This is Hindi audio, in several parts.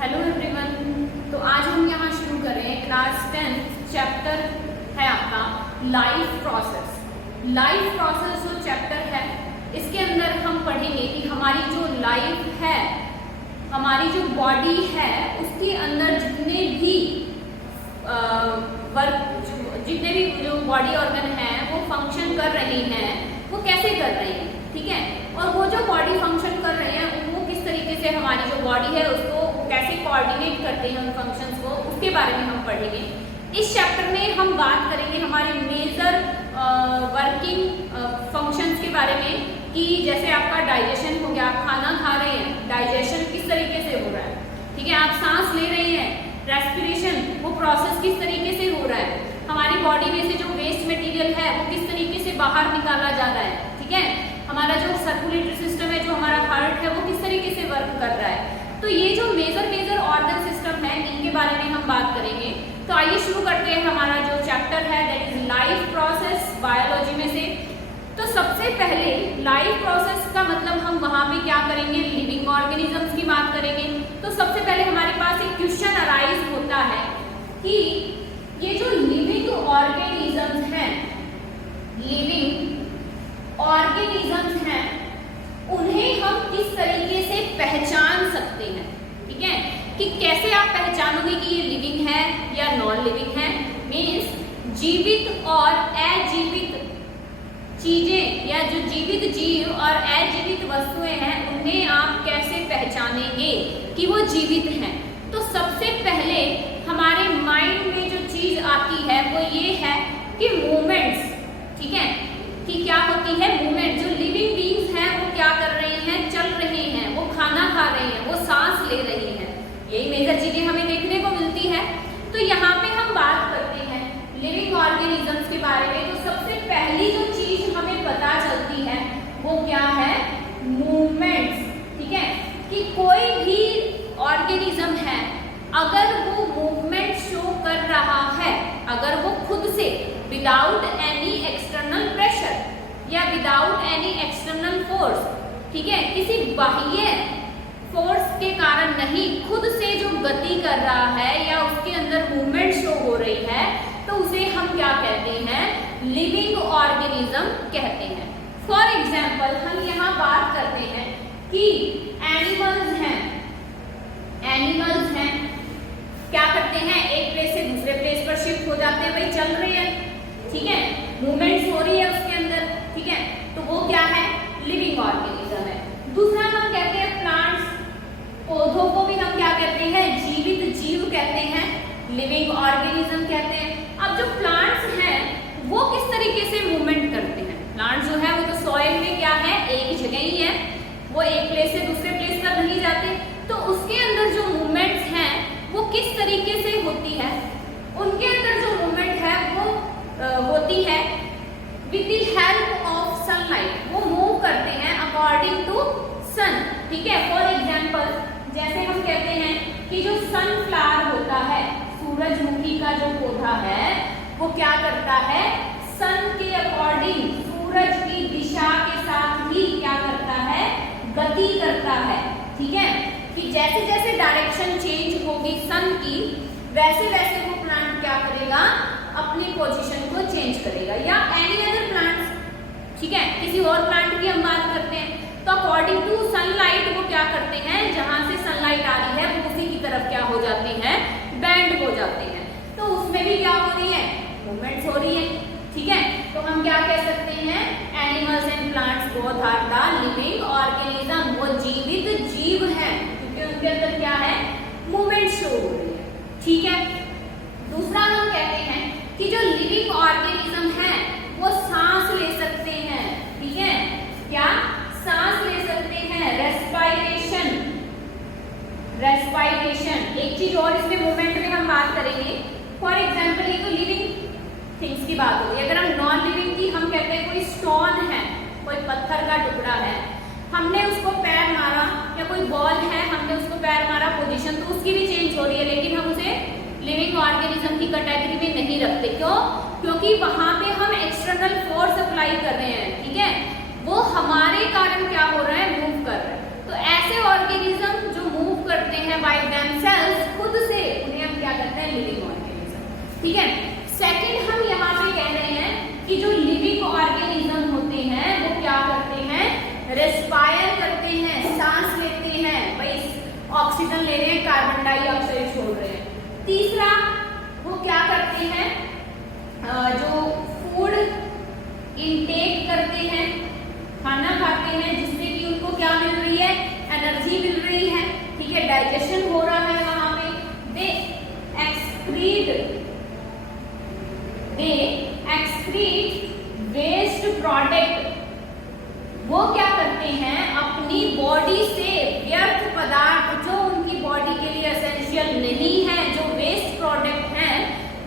Hello everyone. तो आज हम यहाँ शुरू कर रहे हैं क्लास 10 चैप्टर है आपका लाइफ प्रोसेस। लाइफ प्रोसेस जो चैप्टर है इसके अंदर हम पढ़ेंगे कि हमारी जो लाइफ है, हमारी जो बॉडी है, उसके अंदर जितने भी जो बॉडी ऑर्गन हैं वो फंक्शन कर रहे हैं, वो कैसे कर रहे हैं, ठीक है। और वो जो बॉडी फंक्शन कर रहे हैं वो किस तरीके से हमारी जो बॉडी है उसको कैसे कोऑर्डिनेट करते हैं उन फंक्शंस को, उसके बारे में हम पढ़ेंगे। इस चैप्टर में हम बात करेंगे हमारे मेजर वर्किंग फंक्शंस के बारे में कि जैसे आपका डाइजेशन हो गया, आप खाना खा रहे हैं, डाइजेशन किस तरीके से हो रहा है, ठीक है। आप सांस ले रहे हैं, रेस्पिरेशन, वो प्रोसेस किस तरीके से हो रहा है। हमारी बॉडी में से जो वेस्ट मटेरियल है वो किस तरीके से बाहर निकाला जा रहा है, ठीक है। हमारा जो सर्कुलेटरी सिस्टम है, जो हमारा हार्ट है, वो किस तरीके से वर्क कर रहा है। तो ये जो मेजर ऑर्गन सिस्टम है इनके बारे में हम बात करेंगे। तो आइए शुरू करते हैं हमारा जो चैप्टर है that is life process biology में से। तो सबसे पहले लाइफ प्रोसेस का मतलब हम वहां पे क्या करेंगे, लिविंग ऑर्गेनिजम्स की बात करेंगे। तो सबसे पहले हमारे पास एक क्वेश्चन अराइज होता है कि ये जो लिविंग ऑर्गेनिजम्स हैं, लिविंग ऑर्गेनिजम्स हैं, उन्हें हम किस तरीके से पहचान सकते हैं, ठीक है। कि कैसे आप पहचानोगे कि ये लिविंग है या नॉन लिविंग है। मीन्स जीवित और अजीवित चीजें या जो जीवित जीव और अजीवित वस्तुएं हैं उन्हें आप कैसे पहचानेंगे कि वो जीवित हैं। तो सबसे पहले हमारे माइंड में जो चीज आती है वो ये है कि मूवमेंट्स, ठीक है, कि क्या होती है मूवमेंट। जो लिविंग बीइंग्स हैं वो क्या कर रहे हैं, चल रहे हैं, वो खाना खा रहे हैं, वो सांस ले रही हैं, यही मेजर चीजें हमें देखने को मिलती है। तो यहाँ पे हम बात करते हैं लिविंग ऑर्गेनिजम्स के बारे में। तो सबसे पहली जो चीज हमें पता चलती है वो क्या है, मूवमेंट्स, ठीक है। कि कोई भी ऑर्गेनिज्म है अगर वो मूवमेंट शो कर रहा है, अगर वो खुद से विदाउट एनी एक्सटर्नल प्रेशर या विदाउट एनी एक्सटर्नल फोर्स, ठीक है, किसी बाह्य फोर्स के कारण नहीं, खुद से जो गति कर रहा है या उसके अंदर मूवमेंट शो हो रही है, तो उसे हम क्या कहते हैं, लिविंग ऑर्गेनिज्म कहते हैं। फॉर एग्जाम्पल हम यहाँ बात करते हैं कि एनिमल्स हैं, एनिमल्स हैं क्या करते हैं, एक प्लेस से दूसरे प्लेस पर शिफ्ट हो जाते हैं, भाई चल रहे हैं, ठीक है, मूवमेंट्स हो रही है उसके अंदर, ठीक है। तो वो क्या है, लिविंग ऑर्गेनिज्म है। दूसरा हम कहते हैं प्लांट्स, पौधों को भी हम क्या कहते हैं, जीवित जीव कहते हैं, लिविंग ऑर्गेनिज्म कहते हैं। अब जो प्लांट्स हैं वो किस तरीके से मूवमेंट करते हैं। प्लांट्स जो है वो तो सॉइल में क्या है, एक जगह ही है, वो एक प्लेस से दूसरे प्लेस पर नहीं जाते। तो उसके अंदर जो मूवमेंट्स हैं वो किस तरीके से होती है, उनके अंदर जो मूवमेंट है वो होती है with the help of sunlight, वो मूव करते हैं अकॉर्डिंग टू सन, ठीक है। फॉर एग्जाम्पल जैसे हम कहते हैं कि जो सनफ्लावर होता है, सूरजमुखी का जो पौधा है, वो क्या करता है, सन के अकॉर्डिंग, सूरज की दिशा के साथ ही क्या करता है, गति करता है, ठीक है। कि जैसे जैसे डायरेक्शन चेंज होगी सन की, वैसे वैसे वो प्लांट क्या करेगा, अपनी पोजीशन को चेंज करेगा। या एनी अदर प्लांट्स, ठीक है, किसी और प्लांट की हम बात करते हैं तो अकॉर्डिंग टू सनलाइट वो क्या करते हैं, जहां से सनलाइट आ रही है वो उसी की तरफ क्या हो जाते हैं, बेंड हो जाते हैं। तो उसमें भी क्या हो रही है, मूवमेंट्स हो रही है, ठीक है। तो हम क्या कह सकते हैं, animals and plants both are the living organism, वो जीवित जीव हैं क्योंकि उनके अंदर क्या है, मूवमेंट शो हो रही है, ठीक है। दूसरा हम कहते हैं कि जो लिविंग ऑर्गेनिज्म है वो सांस ले सकते हैं, ठीक है, क्या सांस ले सकते हैं, रेस्पिरेशन, रेस्पिरेशन। एक चीज और इसमें मूवमेंट में हम बात करेंगे। फॉर एग्जाम्पल ये तो लिविंग थिंग्स की बात होगी। अगर हम नॉन लिविंग की, हम कहते हैं कोई स्टोन है, कोई पत्थर का टुकड़ा है, हमने उसको पैर मारा, या कोई बॉल है हमने उसको पैर मारा, पोजीशन तो उसकी भी चेंज हो रही है, लेकिन हम उसे लिविंग ऑर्गेनिज्म की कैटेगरी में नहीं रखते। क्यों, क्योंकि वहां पे हम एक्सटर्नल फोर्स अप्लाई कर रहे हैं, ठीक है, वो हमारे कारण क्या हो रहा है, मूव कर रहा है। तो ऐसे ऑर्गेनिज्म जो मूव करते हैं बाय देमसेल्फ ठीक है। सेकंड हम यहाँ पे कह रहे हैं कि जो लिविंग ऑर्गेनिज्म होते हैं वो क्या करते हैं, रेस्पायर करते हैं, सांस लेते हैं, भाई ऑक्सीजन ले रहे हैं, कार्बन डाइऑक्साइड छोड़ रहे हैं। तीसरा वो क्या करते हैं, जो फूड इनटेक करते हैं, खाना खाते हैं, जिससे कि उनको क्या मिल रही है, एनर्जी मिल रही है, ठीक है, डाइजेशन हो रहा है वहां पे। दे एक्सक्रीट वेस्ट प्रोडक्ट, वो क्या करते हैं, अपनी बॉडी से व्यर्थ पदार्थ जो उनकी बॉडी के लिए एसेंशियल नहीं है, जो वेस्ट प्रोडक्ट हैं,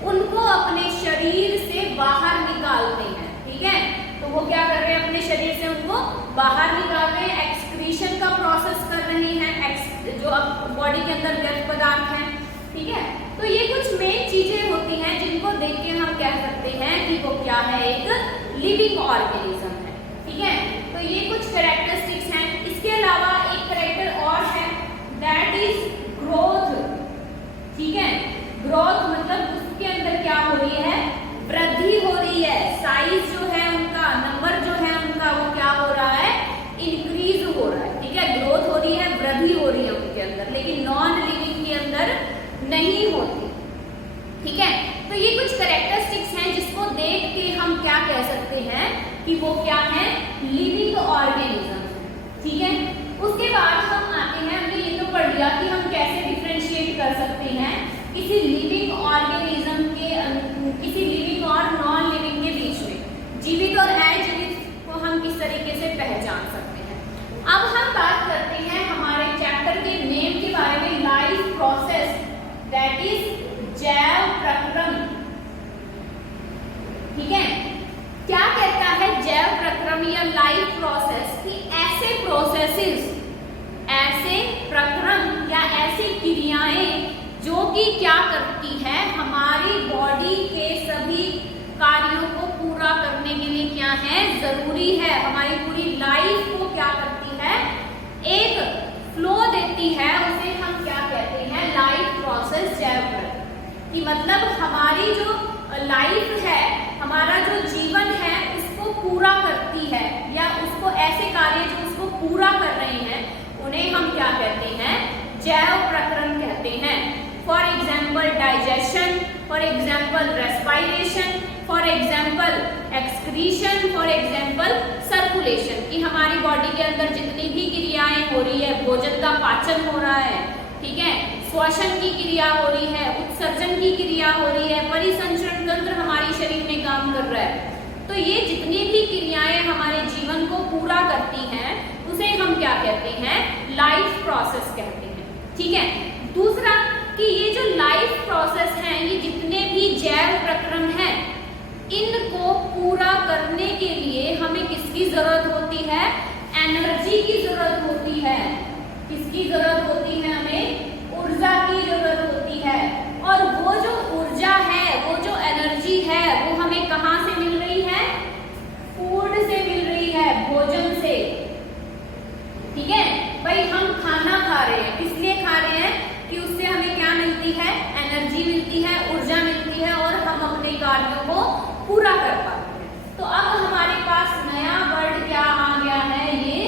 उनको अपने शरीर से बाहर निकालते हैं। ठीक है, तो वो क्या कर रहे हैं, अपने शरीर से उनको बाहर निकाल रहे हैं, एक्सक्रीशन का प्रोसेस कर रहे हैं, जो बॉडी के अंदर व्यर्थ पदार्थ हैं। ठीक है, तो ये कुछ मेन चीजें होती हैं जिनको देख के हम कह सकते हैं कि वो क्या है, एक लिविंग ऑर्गेनिज्म है। ठीक है, तो ये कुछ कैरेक्टरिस्टिक्स हैं। इसके अलावा एक कैरेक्टर और है, दैट इज ग्रोथ। ठीक है, ग्रोथ मतलब उसके अंदर क्या हो रही है, वृद्धि हो रही है, साइज जो है उनका, नंबर जो है उनका, वो क्या हो रहा है, इंक्रीज हो रहा है। ठीक है, ग्रोथ हो रही है, वृद्धि हो रही है उनके अंदर, लेकिन नॉन लिविंग के अंदर नहीं होती। ठीक है, तो ये कुछ कैरेक्टरिस्टिक्स हैं जिसको देख के हम क्या कह सकते हैं कि वो क्या है, लिविंग ऑर्गेनिज्म। ठीक है, उसके बाद हम आते हैं, हमने ये तो पढ़ लिया कि हम कैसे डिफरेंशिएट कर सकते हैं किसी लिविंग ऑर्गेनिज्म के, किसी लिविंग और नॉन लिविंग के बीच में, जीवित और अजीवित को हम किस तरीके से पहचान सकते हैं। अब हम बात करते हैं हमारे चैप्टर के नेम के बारे में, लाइफ प्रोसेस, दैट इज जैव प्रक्रम। ठीक है, क्या कहता है जैव प्रक्रम या लाइफ प्रोसेस, कि ऐसे प्रोसेसेस, ऐसे प्रक्रम या ऐसी क्रियाएं जो कि क्या करती है, हमारी बॉडी के सभी कार्यों को पूरा करने के लिए क्या है, जरूरी है, हमारी पूरी लाइफ को क्या करती है, एक फ्लो देती है, उसे हम क्या कहते हैं, लाइफ प्रोसेस जैव प्रक्रम। कि मतलब हमारी जो लाइफ है, हमारा जो जीवन है, उसको पूरा करती है, या उसको ऐसे कार्य जो उसको पूरा कर रहे हैं, उन्हें हम क्या कहते हैं, जैव प्रक्रम कहते हैं। For example digestion, for example respiration, for example excretion, for example circulation, कि हमारी बॉडी के अंदर जितनी भी क्रियाएं हो रही है, भोजन का पाचन हो रहा है, ठीक है, श्वसन की क्रिया हो रही है, उत्सर्जन की क्रिया हो रही है, परिसंचरण तंत्र हमारे शरीर में काम कर रहा है, तो ये जितनी भी क्रियाएं हमारे जीवन को पूरा करती हैं, उसे हम क्या कहते हैं, लाइफ प्रोसेस कहते हैं। ठीक है, दूसरा कि ये जो लाइफ प्रोसेस है, ये जितने भी जैव प्रक्रम हैं, इनको पूरा करने के लिए हमें किसकी जरूरत होती है, एनर्जी की जरूरत होती है। किसकी जरूरत होती है, हमें ऊर्जा की जरूरत होती है। और वो जो ऊर्जा है, वो जो एनर्जी है, वो हमें कहाँ से मिल रही है, फूड से मिल रही है, भोजन से। ठीक है भाई, हम खाना खा रहे हैं, किस लिए खा रहे हैं, कि उससे हमें क्या मिलती है, एनर्जी मिलती है, ऊर्जा मिलती है, और हम अपने कार्यों को पूरा कर पाते हैं। तो अब हमारे पास नया वर्ड क्या आ गया है, ये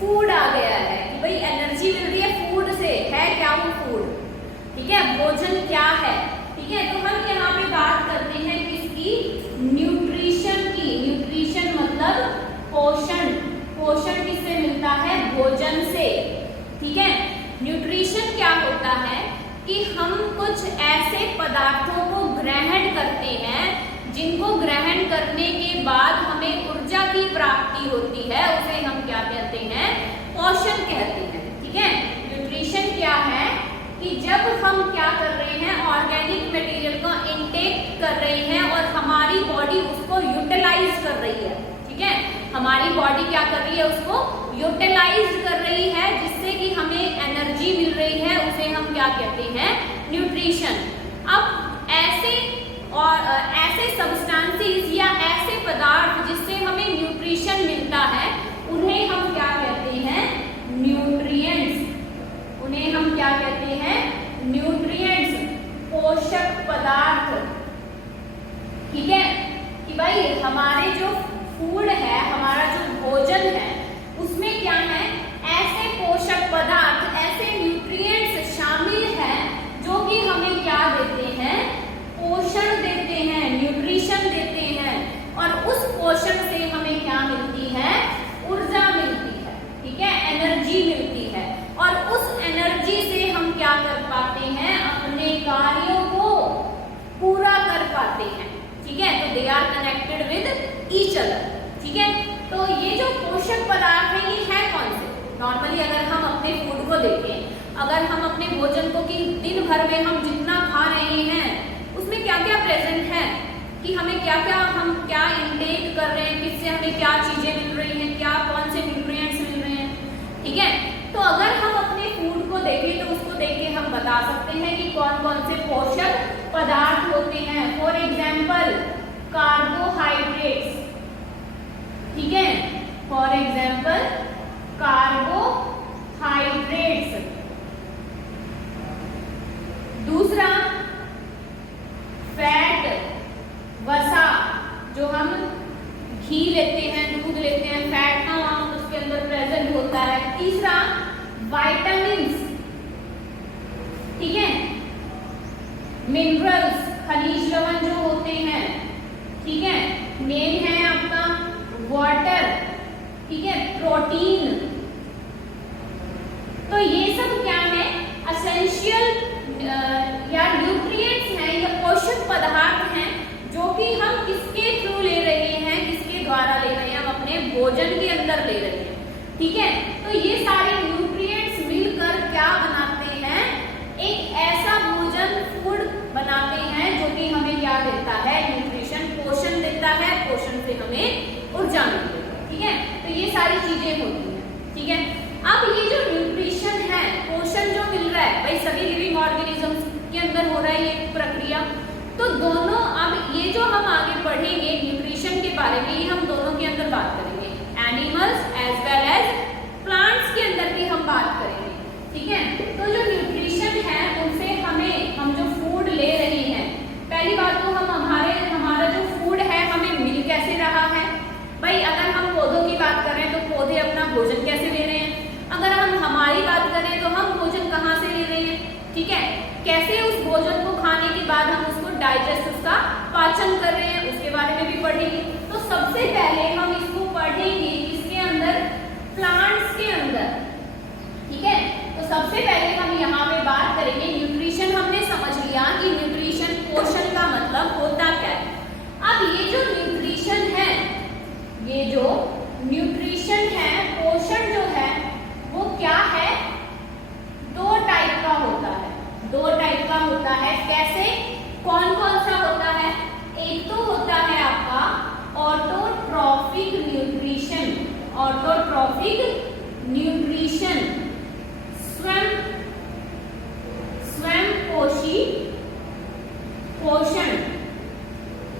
फूड आ गया है, कि भाई एनर्जी मिल रही है फूड से, है क्या वो फूड। ठीक है, भोजन क्या है। ठीक है, तो हम यहाँ पे बात करते हैं किसकी, न्यूट्रिशन की। न्यूट्रिशन मतलब पोषण, पोषण किससे मिलता है, भोजन से। ठीक है, न्यूट्रिशन क्या होता है कि हम कुछ ऐसे पदार्थों को ग्रहण करते हैं जिनको ग्रहण करने के बाद हमें ऊर्जा की प्राप्ति होती है, उसे हम क्या कहते हैं, पोषण कहते हैं। ठीक है, न्यूट्रिशन क्या है कि जब हम क्या कर रहे हैं, ऑर्गेनिक मटेरियल को इनटेक कर रहे हैं और हमारी बॉडी उसको यूटिलाइज कर रही है। ठीक है, हमारी बॉडी क्या कर रही है, उसको यूटिलाइज कर रही है, जिससे कि हमें एनर्जी मिल रही है, उसे हम क्या कहते हैं, न्यूट्रिशन। अब ऐसे सब्सटेंसेस या ऐसे पदार्थ जिससे हमें न्यूट्रिशन मिलता है, उन्हें हम क्या कहते हैं, न्यूट्रिएंट्स। उन्हें हम क्या कहते हैं, न्यूट्रिएंट्स, पोषक पदार्थ। भाई हमारे जो फूड है, हमारा जो भोजन है, उसमें क्या है, ऐसे पोषक पदार्थ, ऐसे न्यूट्रिएंट्स शामिल हैं जो कि हमें क्या देते हैं, पोषण देते हैं, न्यूट्रिशन देते हैं, और उस पोषण से हमें क्या मिलती है, ऊर्जा मिलती है, ठीक है, एनर्जी मिलती है, और उस एनर्जी से हम क्या कर पाते हैं, अपने कार्यों को पूरा कर पाते हैं, ठीक है। तो they are connected with each other, ठीक है। तो ये जो पोषक पदार्थ है ये है कौन से, नॉर्मली अगर हम अपने फूड को देखें, अगर हम अपने भोजन को कि दिन भर में हम जितना खा रहे हैं उसमें क्या क्या प्रेजेंट है, कि हमें क्या क्या, हम क्या इनटेक कर रहे हैं, किससे हमें क्या चीजें मिल रही हैं, क्या कौन से न्यूट्रिएंट्स मिल रहे हैं, ठीक है। तो अगर हम अपने फूड को देखें तो उसको देख के हम बता सकते हैं कि कौन कौन से पोषक पदार्थ होते हैं। फॉर एग्जाम्पल कार्बोहाइड्रेट्स, ठीक है, फॉर एग्जाम्पल कार्बोहाइड्रेट्स। दूसरा फैट, वसा, जो हम घी लेते हैं, दूध लेते हैं, फैट का अमाउंट उसके अंदर प्रेजेंट होता है। तीसरा विटामिन्स, ठीक है, मिनरल्स, खनिज लवण जो होते हैं, ठीक है। मेन है आपका वाटर, ठीक है, प्रोटीन। तो ये सब क्या है, एसेंशियल या न्यूट्रिएंट्स हैं या पोषक पदार्थ हैं जो कि हम किसके थ्रू ले रहे हैं, किसके द्वारा ले रहे हैं, हम अपने भोजन के अंदर ले रहे हैं, ठीक है। तो ये सारे न्यूट्रिएंट्स मिलकर क्या बनाते हैं, एक ऐसा भोजन, फूड बनाते हैं जो कि हमें क्या देता है, न्यूट्रिशन, पोषण देता है, पोषण से हमें ऊर्जा मिलती है, ठीक है। तो ये सारी चीजें होती हैं, ठीक है। अब ये जो न्यूट्रिशन है, पोषण जो मिल रहा है, भाई सभी लिविंग ऑर्गेनिजम्स के अंदर हो रहा है ये प्रक्रिया, तो दोनों, अब ये जो हम आगे पढ़ेंगे न्यूट्रिशन के बारे में, ये हम दोनों के अंदर बात करेंगे, animals as well as plants के अंदर भी हम बात करेंगे, ठीक है। तो जो न्यूट्रिशन है उनसे हम जो फूड ले रहे हैं, पहली बात तो हमारा जो फूड है हमें मिल कैसे रहा है, भाई अगर हम पौधों की बात कर रहे हैं तो पौधे अपना भोजन कैसे ले रहे हैं, अगर हम हमारी बात करें तो हम भोजन कहाँ से ले रहे हैं, ठीक है, कैसे उस भोजन को खाने के बाद हम उसको डाइजेस्ट, उसका पाचन कर रहे हैं, उसके बारे में भी पढ़ेंगे। तो सबसे पहले हम इसको पढ़ेंगे इसके अंदर, प्लांट्स के अंदर, ठीक है। तो सबसे पहले हम यहाँ पे बात करेंगे न्यूट्रिशन, हमने समझ लिया कि न्यूट्रिशन, पोषण का मतलब होता क्या है। अब ये जो न्यूट्रिशन है, ये जो न्यूट्रिशन है, पोषण जो है वो क्या है, दो टाइप का होता है, दो टाइप का होता है। कैसे, कौन कौन सा होता है, एक तो होता है आपका ऑटोट्रॉफिक न्यूट्रिशन, ऑटोट्रॉफिक न्यूट्रिशन, स्वयं पोषी पोषण,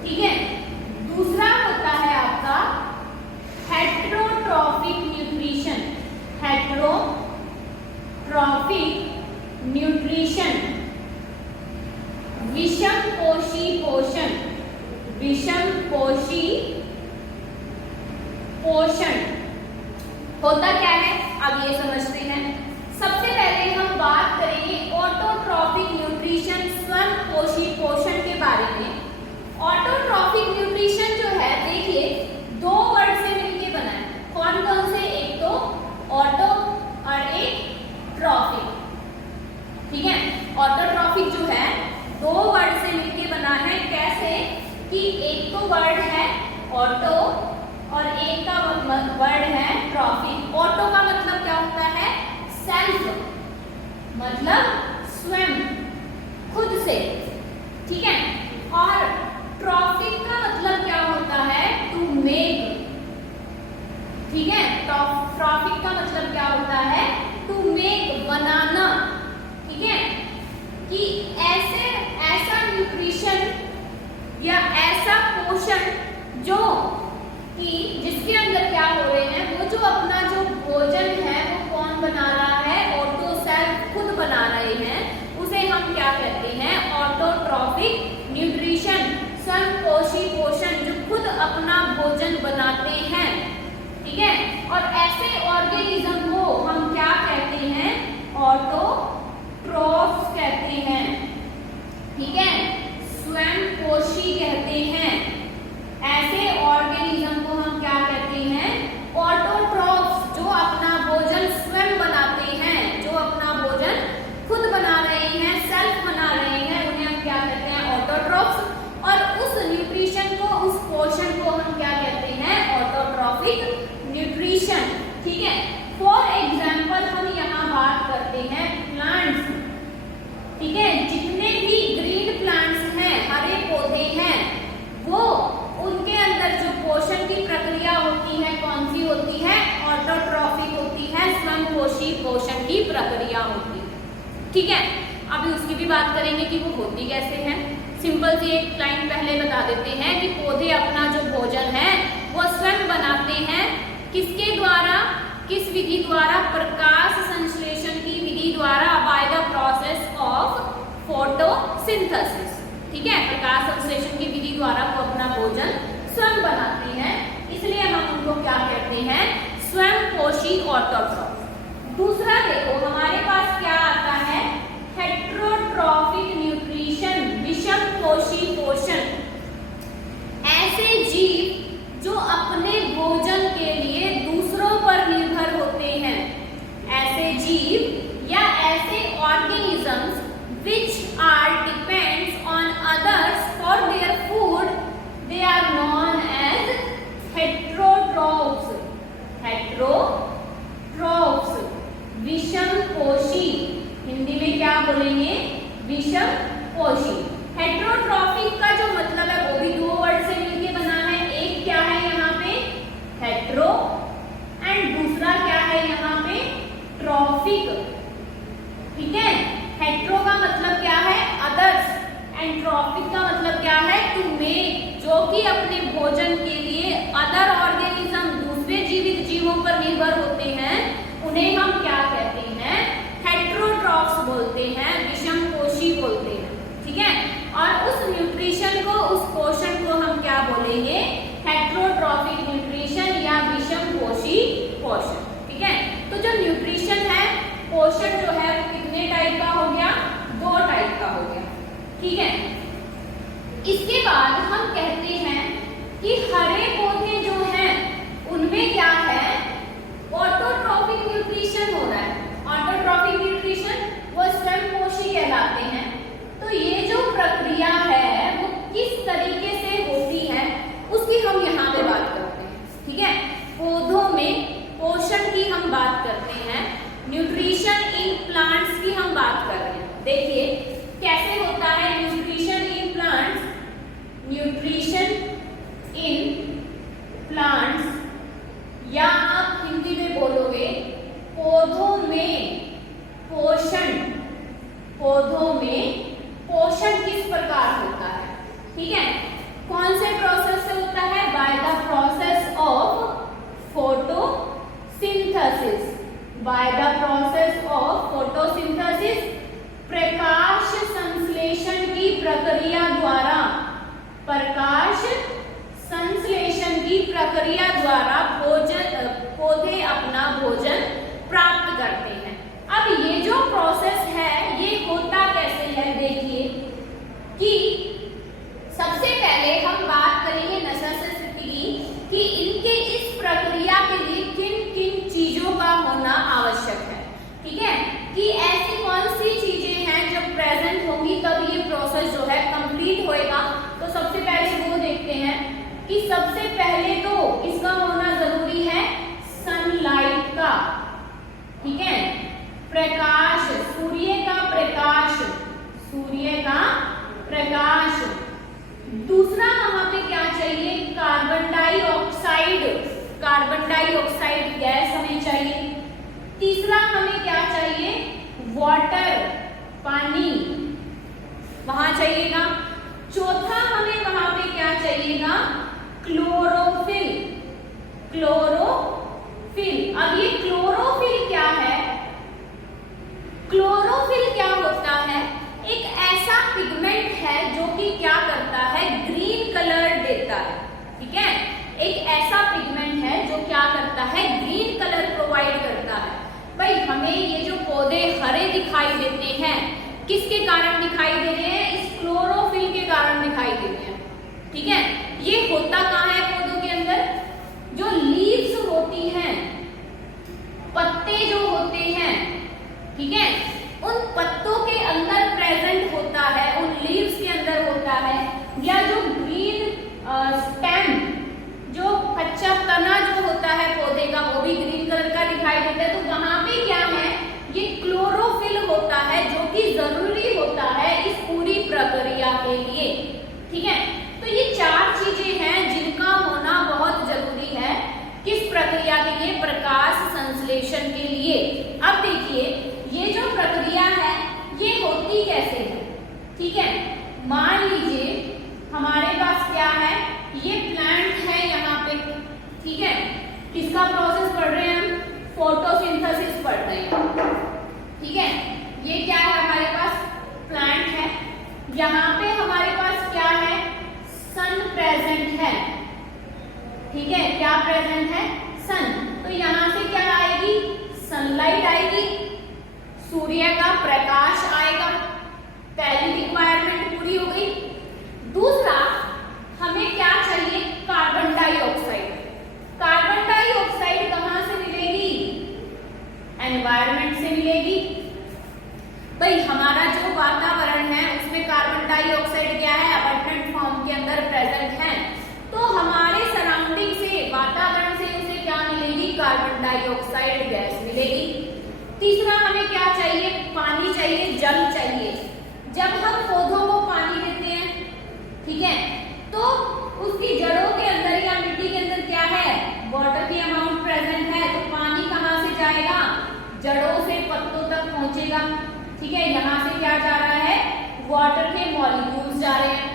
ठीक है। दूसरा होता है आपका हेट्रोट्रॉफिक न्यूट्रिशन, हेट्रोट्रॉफिक न्यूट्रिशन, विषम पोषी पोषण, विषम पोषी पोषण होता क्या है, अब ये समझते हैं। सबसे पहले हम बात करेंगे ऑटोट्रॉफिक न्यूट्रिशन, स्वयं पोषी पोषण के बारे में। ऑटोट्रॉफिक न्यूट्रिशन जो है, देखिए दो वर्ड से मिलकर बना है, कौन कौन से, एक तो ऑटो और एक ट्रॉफिक, ठीक है। ऑटोट्रॉफिक जो है दो वर्ड से मिलकर बना है, कैसे कि एक तो वर्ड है ऑटो और एक का वर्ड है ट्रॉफिक। ऑटो का मतलब क्या होता है, सेल्फ, मतलब स्वयं, खुद से, ठीक है। और ट्रॉफिक का मतलब क्या होता है, टू मेक, ठीक है। ट्रॉफिक का मतलब क्या होता है, टू मेक, बनाना, ठीक है। कि ऐसा न्यूट्रिशन या ऐसा पोषण जो कि जिसके अंदर क्या हो रहे हैं, वो जो अपना जो भोजन है वो कौन बना रहा है, ऑटो, सेल्फ, खुद बना रहे हैं, उसे हम क्या कहते हैं, ऑटोट्रॉफिक न्यूट्रिशन, स्वयं पोषी पोषण, जो खुद ऐसे ऑर्गेनिज्म को हम क्या कहते हैं? ऑटोट्रॉफ्स कहते हैं, ठीक है, स्वयंपोषी कहते हैं। ऐसे ऑर्गेनिज्म को हम क्या कहते हैं? ऑटोट्रॉफ्स, जो अपना भोजन स्वयं बनाते हैं, जो अपना भोजन खुद बना रहे हैं, सेल्फ बना रहे हैं, उन्हें हम क्या कहते हैं? ऑटोट्रॉफ्स। और उस न्यूट्रिशन को, उस पोषण को हम क्या कहते हैं? ऑटोट्रॉफिक न्यूट्रिशन, ठीक है। फॉर एग्जाम्पल हम यहाँ बात करते हैं प्लांट्स, ठीक है, जितने भी ग्रीन प्लांट्स हैं, हरे पौधे हैं, वो उनके अंदर जो पोषण की प्रक्रिया होती है कौन सी होती है? ऑटोट्रॉफिक होती है, स्वयंपोषी पोषण की प्रक्रिया होती है, ठीक है। अभी उसकी भी बात करेंगे कि वो होती कैसे है। सिंपल सी एक लाइन पहले बता देते हैं कि पौधे अपना जो भोजन है वो स्वयं बनाते हैं, किसके द्वारा? किस विधि द्वारा? प्रकाश संश्लेषण की विधि द्वारा, bye the process of photosynthesis, ठीक है। प्रकाश संश्लेषण की विधि द्वारा वो अपना भोजन स्वयं बनाते हैं, इसलिए हम उनको क्या कहते हैं? स्वयंपोषी ऑटोट्रॉफ। दूसरा देखो हमारे पास क्या आता है? हेट्रोट्रॉफिक न्यूट्रिशन, विषमपोषी पोषण। ऐसे जीव जो अपने भोजन के लिए दूसरों पर निर्भर होते हैं, ऐसे जीव या ऐसे organisms which are depends on others for their food, they are known as heterotrophs. Heterotrophs, विषमपोषी, हिंदी में क्या बोलेंगे? विषमपोषी। हेट्रोट्रॉफिक का जो मतलब है वो भी दो वर्ड से मिलके बना है। एक क्या है यहाँ पे? हेट्रो, एंड दूसरा क्या है यहाँ पे? ट्रॉफिक, ठीक है। हेट्रो का मतलब क्या है? अदर्स, एंड ट्रॉफिक का मतलब क्या है? टू मेक, जो कि अपने भोजन के लिए अदर ऑर्गेनिज्म, दूसरे जीवित जीवों पर निर्भर होते हैं, उन्हें हम क्या कहते हैं? हेट्रोट्रॉफ्स बोलते हैं, विषमपोषी बोलते हैं, ठीक है। और उस न्यूट्रिशन को, उस पोषण को हम क्या बोलेंगे? हेट्रोट्रॉफिक न्यूट्रिशन या विषमपोषी पोषण, ठीक है। तो जो न्यूट्रिशन है, पोषण जो है वो कितने टाइप का हो गया? दो टाइप का हो गया, ठीक है। इसके बाद हम कहते हैं कि हरे पौधे जो हैं उनमें क्या है? ऑटोट्रॉफिक न्यूट्रिशन हो रहा है। ऑटोट्रॉफिक न्यूट्रिशन वो स्वयंपोषी कहलाते हैं। तो ये जो प्रक्रिया है वो किस तरीके से होती है उसकी हम यहाँ पे बात करते हैं, ठीक है। पौधों में पोषण की हम बात करते हैं, न्यूट्रिशन इन प्लांट्स की हम बात कर रहे हैं। देखिए कैसे होता है nutrition in plants. Nutrition in plants, या आप हिंदी में बोलोगे पौधों में पोषण। पौधों में पोषण किस प्रकार होता है? ठीक है, कौन से प्रोसेस से होता है? By the process of photosynthesis. By the process of photosynthesis, प्रकाश संश्लेषण की प्रक्रिया द्वारा। प्रकाश संश्लेषण की प्रक्रिया द्वारा पौधे अपना भोजन प्राप्त करते हैं। अब ये जो प्रोसेस है ये होता कैसे है? देखिए कि सबसे पहले हम बात करेंगे नेसेसिटी की कि इनके इस प्रक्रिया के लिए किन किन चीजों का होना आवश्यक है। ठीक है, कि ऐसी कौन सी चीजें हैं जब प्रेजेंट होंगी तब ये प्रोसेस जो है कंप्लीट होएगा। तो सबसे पहले वो देखते हैं कि सबसे पहले तो किसका होना जरूरी है? सनलाइट का। ठीक है, प्रकाश, सूर्य का प्रकाश, सूर्य का प्रकाश। दूसरा वहां पे क्या चाहिए? Carbon dioxide, carbon dioxide gas हमें चाहिए। तीसरा हमें क्या चाहिए? वाटर, पानी वहां चाहिएगा। चौथा हमें वहां पे क्या चाहिएगा? Chlorophyll, chlorophyll. अब ये क्लोरोफिल क्या है? क्लोरोफिल क्या होता है? एक ऐसा पिगमेंट है जो कि क्या करता है? ग्रीन कलर देता है। ठीक है, एक ऐसा पिगमेंट है जो क्या करता है? ग्रीन कलर प्रोवाइड करता है। भाई हमें ये जो पौधे हरे दिखाई देते हैं किसके कारण दिखाई दे रहे हैं? इस क्लोरोफिल के कारण दिखाई दे रहे हैं। ठीक है, ये होता कहाँ है पौधों के अंदर? जो लीव्स होती हैं, पत्ते जो होते हैं, ठीक है, उन पत्तों के अंदर प्रेजेंट होता है, उन लीव्स के अंदर होता है, या जो ग्रीन स्टेम, जो कच्चा तना जो होता है पौधे का वो भी ग्रीन कलर का दिखाई देता है। तो वहां पे क्या है? ये क्लोरोफिल होता है जो कि जरूरी होता है इस पूरी प्रक्रिया के लिए। ठीक है, तो ये चार चीजें हैं जिनका होना बहुत जरूरी है किस प्रक्रिया के लिए? प्रकाश संश्लेषण के लिए। अब देखिए ये जो प्रक्रिया है ये होती कैसे है? ठीक है, मान लीजिए हमारे पास क्या है? ये प्लांट है यहाँ पे। ठीक है, किसका प्रोसेस पढ़ रहे हैं हम? फोटोसिंथेसिस पढ़ रहे हैं। ठीक है, ये क्या है? हमारे पास प्लांट है, यहाँ पे हमारे पास क्या है? सन प्रेजेंट है। ठीक है, क्या प्रेजेंट है? सन। तो यहाँ से क्या आएगी? सनलाइट आएगी, सूर्य का प्रकाश आएगा। पहली रिक्वायरमेंट पूरी हो गई। दूसरा हमें क्या चाहिए? Carbon dioxide. कार्बन डाइऑक्साइड कहाँ से मिलेगी? एनवायरनमेंट से मिलेगी। भाई हमारा जो वातावरण है उसमें कार्बन डाइऑक्साइड क्या है? अबंडेंट फॉर्म के अंदर प्रेजेंट है। तो हमारे सराउंडिंग से, वातावरण से उसे क्या मिलेगी? कार्बन डाइऑक्साइड गैस मिलेगी। तीसरा हमें क्या चाहिए? पानी चाहिए, जल चाहिए। जब हम पौधों को पानी देते हैं, ठीक है, तो उसकी जड़ों के अंदर या मिट्टी के अंदर क्या है? वाटर की अमाउंट प्रेजेंट है। तो पानी कहाँ से जाएगा? जड़ों से पत्तों तक पहुंचेगा। ठीक है, यहाँ से क्या जा रहा है? वाटर के मॉलिक्यूल्स जा रहे हैं।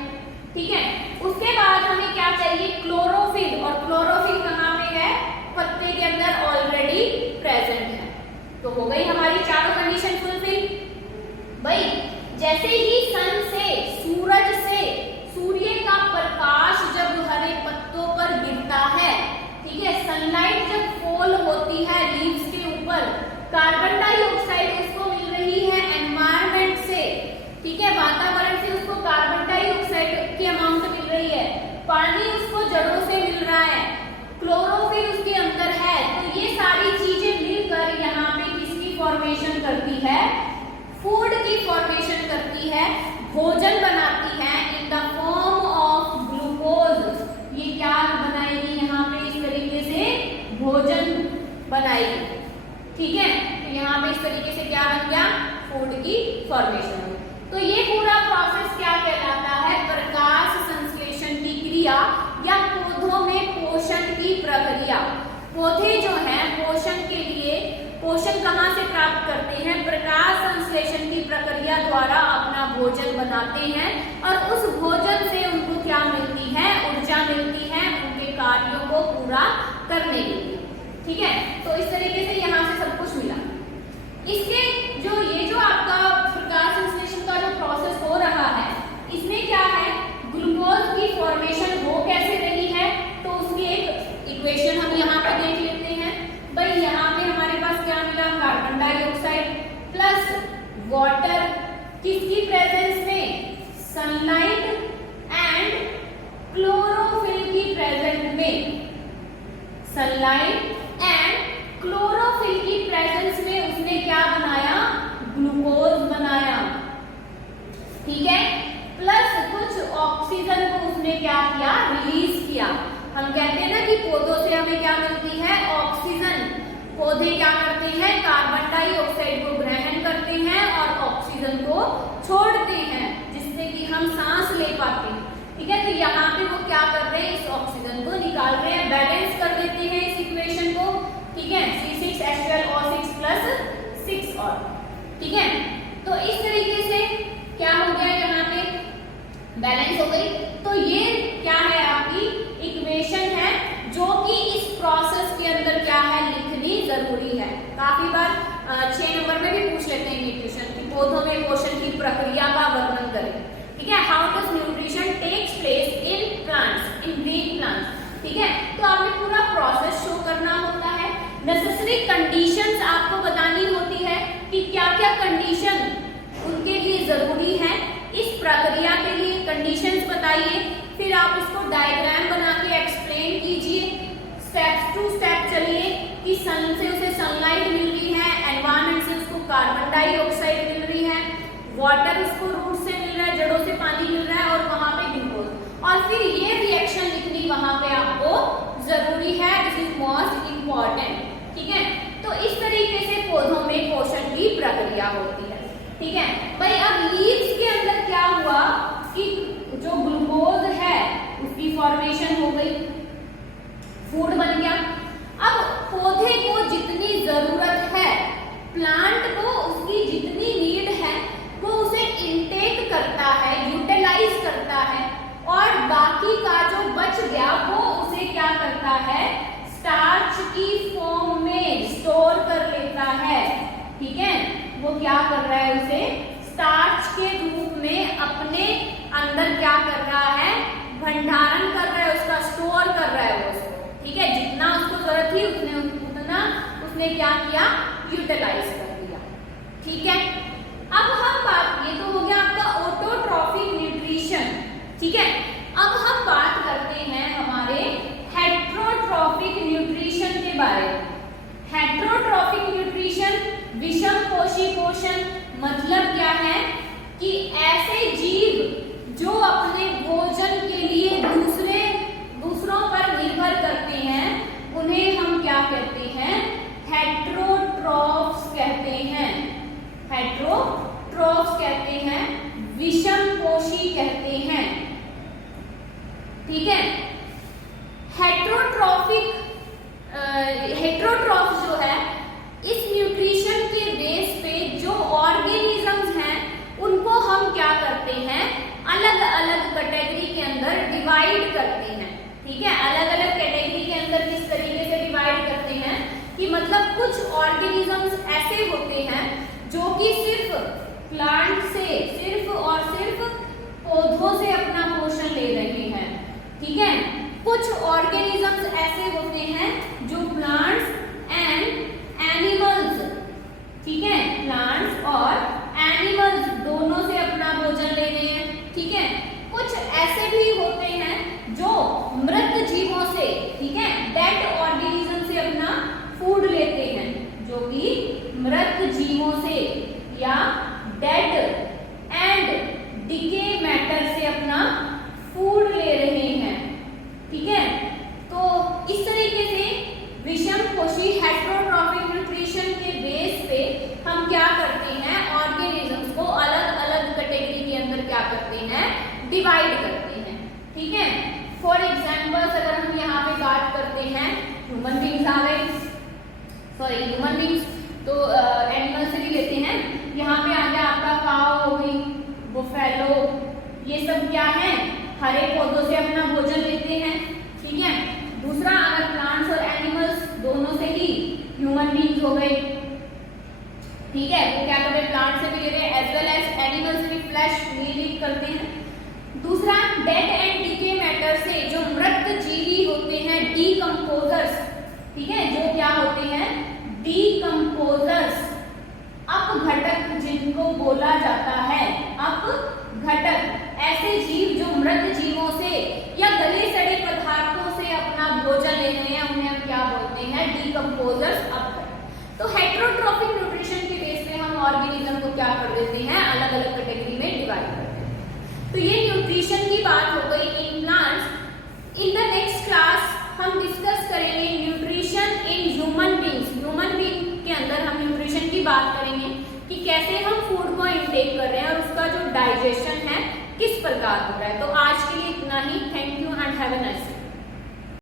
ठीक है, उसके बाद हमें क्या चाहिए? क्लोरोफिल। और क्लोरोफिल कहाँ पे है? पत्ते के अंदर ऑलरेडी प्रेजेंट है। तो हो गई हमारी चारों कंडीशन फुलफिल। भाई जैसे ही सन से, सूरज से, सूर्य का प्रकाश जब हरे पत्तों पर गिरता है, ठीक है, सनलाइट जब फॉल होती है लीव्स के ऊपर, कार्बन डाइऑक्साइड उसको मिल रही है एनवायरनमेंट से। ठीक है, वातावरण से उसको कार्बन डाइऑक्साइड की अमाउंट मिल रही है। पानी उसको जड़ों से मिल रहा है, क्लोरोफिल उसके अंदर है। तो ये सारी चीजें मिलकर यहाँ पे किसकी फॉर्मेशन करती है? फूड की फॉर्मेशन करती है, भोजन बनाती है in the form of glucose. ये क्या बनाएगी? यहाँ पे इस तरीके से भोजन बनाएगी। ठीक है, तो यहाँ पे इस तरीके से क्या बन गया? फूड की फॉर्मेशन। तो ये पूरा प्रोसेस क्या कहलाता है? प्रकाश संश्लेषण की क्रिया या पौधों में पोषण की प्रक्रिया। पौधे जो हैं पोषण के लिए पोषण कहाँ से प्राप्त करते हैं? प्रकाश संश्लेषण की प्रक्रिया द्वारा अपना भोजन बनाते हैं और उस भोजन से उनको क्या मिलती है? ऊर्जा मिलती है उनके कार्यों को पूरा करने के लिए। ठीक है, तो इस तरीके से यहाँ से सब कुछ मिला। इसके जो आपका प्रकाश संश्लेषण का जो प्रोसेस हो रहा है, इसमें क्या है? ग्लूकोज की फॉर्मेशन हो कैसे रही है? तो उसकी एक इक्वेशन हम यहाँ पे देख लेते हैं। भाई यहाँ पे हमारे पास क्या मिला? कार्बन डाइऑक्साइड प्लस वाटर, किसकी प्रेजेंस में? सनलाइट एंड क्लोरोफिल की प्रेजेंस में। सनलाइट एंड क्लोरोफिल की प्रेजेंस में उसने क्या बनाया? ग्लूकोज बनाया। ठीक है, प्लस कुछ ऑक्सीजन को उसने क्या किया? रिलीज किया। हम कहते हैं ना कि पौधों से हमें क्या मिलती है? ऑक्सीजन। पौधे क्या करते हैं? कार्बन डाइऑक्साइड को ग्रहण करते हैं और ऑक्सीजन को छोड़ते हैं, जिससे कि हम सांस ले पाते हैं। ठीक है, तो यहाँ पे वो क्या कर रहे हैं? इस ऑक्सीजन को निकाल रहे हैं, बैलेंस कर देते हैं इस इक्वेशन को। ठीक है, C6H12O6 + 6 और। ठीक है, तो इस तरीके से क्या हो गया? यहाँ पे बैलेंस हो गई। तो ये क्या है? आपकी इक्वेशन है जो कि इस प्रोसेस के अंदर क्या है? लिखनी जरूरी है। काफी बार 6 नंबर में भी पूछ लेते हैं इक्वेशन कि पौधों में पोषण की प्रक्रिया का वर्णन करें। ठीक है, how does nutrition takes place in plants, in green plants. ठीक है, तो आपने पूरा प्रोसेस शो करना होता है। नेसेसरी कंडीशंस आपको बतानी होती है कि क्या क्या कंडीशन उनके लिए जरूरी है। इस प्रक्रिया के लिए कंडीशंस बताइए, फिर आप उसको डायग्राम बना के एक्सप्लेन कीजिए, स्टेप टू स्टेप चलिए कि सन से उसे सनलाइट मिल रही है, एनवायरनमेंट से उसको कार्बन डाइऑक्साइड मिल रही है, वाटर उसको रूट से मिल रहा है, जड़ों से पानी मिल रहा है और वहां पे ग्लूकोज, और फिर ये रिएक्शन लिखनी वहां पे आपको जरूरी है। दिस इज मोस्ट इम्पॉर्टेंट, ठीक है। तो इस तरीके से पौधों में पोषण की प्रक्रिया होती है, ठीक है भाई। अब लीव्स के अंदर क्या हुआ कि जो ग्लूकोज है उसकी फॉर्मेशन हो गई, फूड बन गया। अब पौधे को जितनी जरूरत है, प्लांट को उसकी जितनी नीड है, वो उसे इनटेक करता है, यूटिलाइज करता है, और बाकी का जो बच गया वो उसे क्या करता है, स्टार्च की फॉर्म में स्टोर कर लेता है, ठीक है। वो क्या कर रहा है, उसे स्टार्च के रूप में अपने अंदर क्या कर रहा है, भंडारण कर रहा है, उसका स्टोर कर रहा है वो उसको, ठीक है। जितना उसको जरूरत थी उतना उसने क्या किया, यूटिलाइज कर दिया, ठीक है। अब हम बात, ये तो हो गया आपका ऑटोट्रॉफिक न्यूट्रिशन, ठीक है। अब हम बात करते हैं हमारे हेट्रोट्रॉफिक न्यूट्रिशन के बारे में। हेट्रोट्रॉफिक न्यूट्रिशन, विषम पोषी पोषण, मतलब क्या है कि ऐसे जीव जो अपने भोजन के लिए दूसरों पर निर्भर करते हैं, उन्हें हम क्या कहते हैं, हेट्रोट्रॉफ्स कहते हैं। हेट्रोट्रॉफ्स कहते हैं, विषम पोषी कहते हैं, ठीक है। हेट्रोट्रॉफ जो है, इस न्यूट्रिशन के बेस पे जो ऑर्गेनिजम्स हैं उनको हम क्या करते हैं, अलग अलग कैटेगरी के अंदर डिवाइड करते हैं, ठीक है। अलग अलग कैटेगरी के अंदर किस तरीके से डिवाइड करते हैं कि मतलब कुछ ऑर्गेनिजम्स ऐसे होते हैं जो कि सिर्फ प्लांट से, सिर्फ और सिर्फ पौधों से अपना पोषण ले रहे हैं, ठीक है। कुछ ऑर्गेनिजम्स ऐसे होते हैं जो प्लांट्स एंड एनिमल्स, ठीक है, प्लांट्स और एनिमल्स दोनों से अपना भोजन ले रहे हैं, ठीक है। कुछ ऐसे भी होते हैं जो मृत जीवों से, ठीक है, डेड ऑर्गेनिज्म से अपना फूड लेते हैं, जो कि मृत जीवों से या डेड एंड डिके मैटर से अपना फूड ले रहे हैं, ठीक है। तो इस तरीके से विषम पोषी हेट्रोट्रॉफिक न्यूट्रिशन के बेस पे हम क्या करते हैं, ऑर्गेनिजम्स को अलग अलग कैटेगरी के अंदर क्या करते हैं, डिवाइड करते हैं, ठीक है। फॉर एग्जाम्पल्स अगर हम यहाँ पे बात करते हैं, ह्यूमन बींग्स आ गए, सॉरी ह्यूमन बींग्स तो एनिमल से भी लेते हैं। यहाँ पे आ गया आपका काऊ हो गई, बुफेलो, ये सब क्या है, हरे पौधों से अपना भोजन लेते हैं, ठीक है। दूसरा अगर प्लांट्स और एनिमल्स दोनों से ही ह्यूमन बींग्स हो गए, ठीक है, वो क्या कर रहे हैं, प्लांट से भी ले रहे हैं एज वेल एज एनिमल से भी फ्लैश मीट करते हैं। दूसरा डेड एंड डीके मैटर से, जो मृत जीवी होते हैं, डीकंपोजर्स, ठीक है, जो क्या होते हैं, डीकंपोजर्स, अपघटक जिनको बोला जाता है, अपघटक, ऐसे जीव जो मृत जीवों से या गले सड़े पदार्थों से अपना भोजन ले रहे हैं, उन्हें हम क्या बोलते हैं, डीकंपोजर्स, अपघटक। तो हेट्रोट्रॉफिक न्यूट्रिशन के बेस पे हम ऑर्गेनिज्म को क्या कर देते हैं, अलग अलग कैटेगरी में डिवाइड करते हैं। तो ये न्यूट्रिशन की बात हो गई इन plants. In the next class हम डिस्कस करेंगे nutrition in human beings. Human being के अंदर हम न्यूट्रिशन की बात करेंगे कि कैसे हम फूड को इनटेक कर रहे हैं और उसका जो डाइजेशन है किस प्रकार हो रहा है। तो आज के लिए इतना ही। Thank you and have a nice day.